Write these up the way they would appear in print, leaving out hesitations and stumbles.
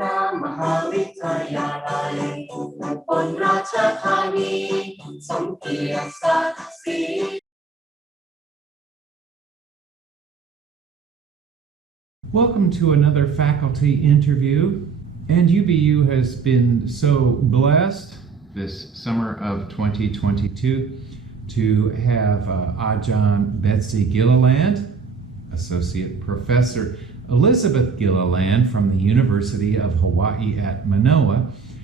ณมหาวิทยาลัยอุบลราชธานีสมเกียรติศักดิ์ศรี Welcome to another faculty interview, and UBU has been so blessed this summer of 2022 to have Ajahn Betsy Gilliland, Associate Professor Elizabeth Gilliland from the University of Hawaii at Manoa.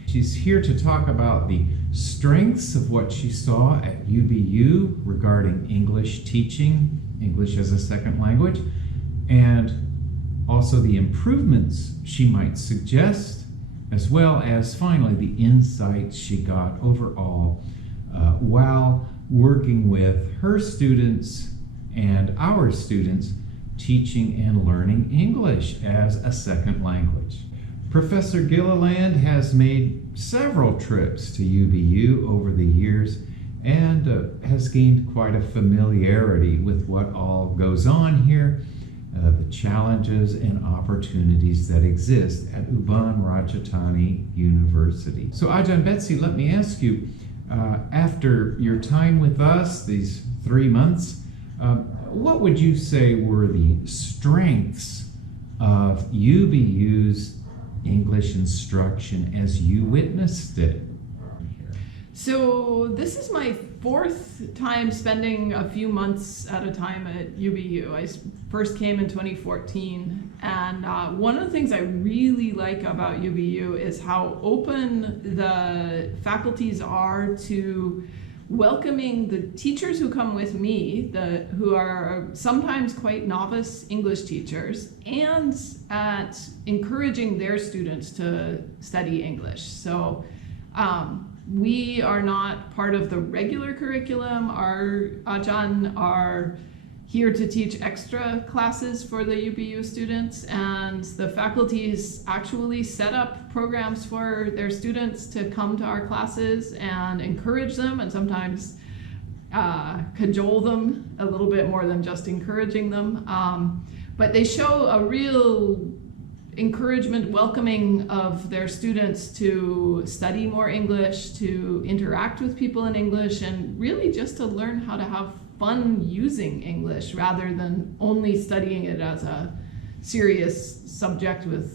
She's here to talk about the strengths of what she saw at UBU regarding English teaching, English as a second language, and also the improvements she might suggest, as well as finally the insights she got overall while working with her students and our students teaching and learning English as a second language. Professor Gilliland has made several trips to UBU over the years and has gained quite a familiarity with what all goes on here, the challenges and opportunities that exist at Ubon Ratchathani University. So Ajahn Betsy, let me ask you, after your time with us, these 3 months, what would you say were the strengths of UBU's English instruction as you witnessed it? So this is my 4th time spending a few months at a time at UBU. I first came in 2014, and one of the things I really like about UBU is how open the faculties are to welcoming the teachers who come with me, who are sometimes quite novice English teachers, and at encouraging their students to study English. So we are not part of the regular curriculum. Our Ajahn are here to teach extra classes for the UBU students, and the faculties actually set up programs for their students to come to our classes and encourage them, and sometimes cajole them a little bit more than just encouraging them. But they show a real encouragement, welcoming of their students to study more English, to interact with people in English, and really just to learn how to have fun using English rather than only studying it as a serious subject with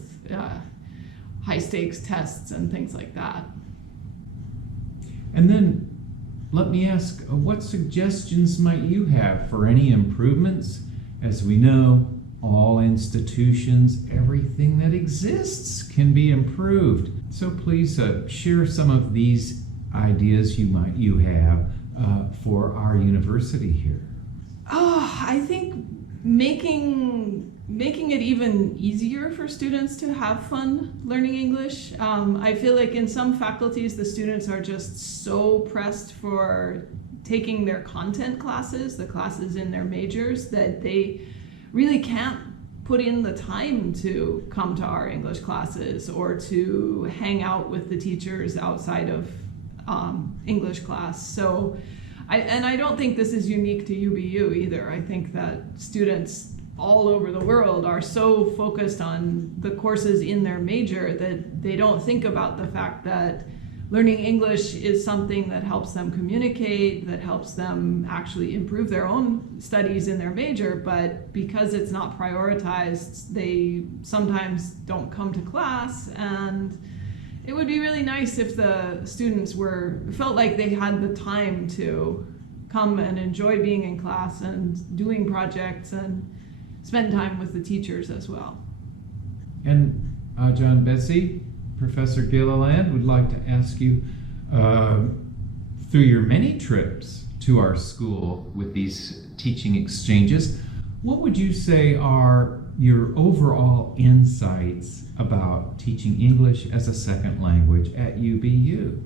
high stakes tests and things like that. And then let me ask, what suggestions might you have for any improvements? As we know, all institutions, everything that exists can be improved. So please share some of these ideas you have for our university here. I think making it even easier for students to have fun learning English. I feel like in some faculties the students are just so pressed for taking their content classes, the classes in their majors, that they really can't put in the time to come to our English classes or to hang out with the teachers outside of English class. So, I don't think this is unique to UBU either. I think that students all over the world are so focused on the courses in their major that they don't think about the fact that learning English is something that helps them communicate, that helps them actually improve their own studies in their major, but because it's not prioritized, they sometimes don't come to class. And it would be really nice if the students felt like they had the time to come and enjoy being in class and doing projects and spend time with the teachers as well. And Ajahn Betsy, Professor Gilliland would like to ask you, through your many trips to our school with these teaching exchanges, what would you say are your overall insights about teaching English as a second language at UBU?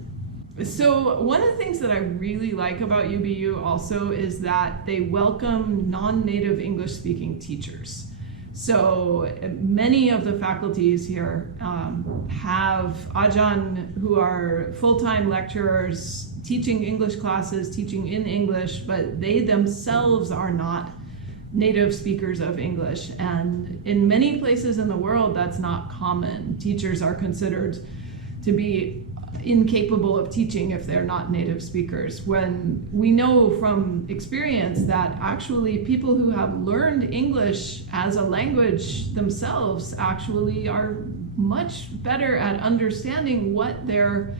So one of the things that I really like about UBU also is that they welcome non-native English speaking teachers. So many of the faculties here have Ajahn who are full-time lecturers teaching English classes, teaching in English, but they themselves are not native speakers of English. And in many places in the world, that's not common. Teachers are considered to be incapable of teaching if they're not native speakers, when we know from experience that actually people who have learned English as a language themselves actually are much better at understanding what their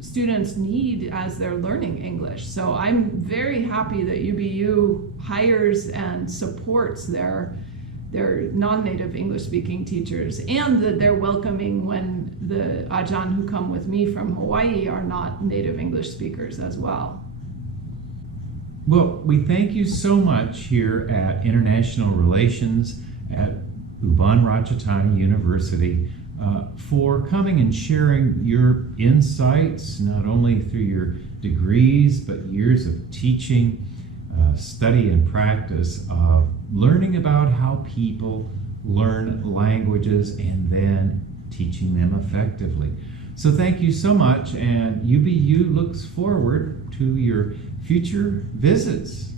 students need as they're learning English. So I'm very happy that UBU hires and supports their non-native English-speaking teachers, and that they're welcoming when the Ajahn who come with me from Hawaii are not native English speakers as well. Well, we thank you so much here at International Relations at Ubon Ratchathani University for coming and sharing your insights, not only through your degrees, but years of teaching, study and practice of learning about how people learn languages and then teaching them effectively. So thank you so much, and UBU looks forward to your future visits.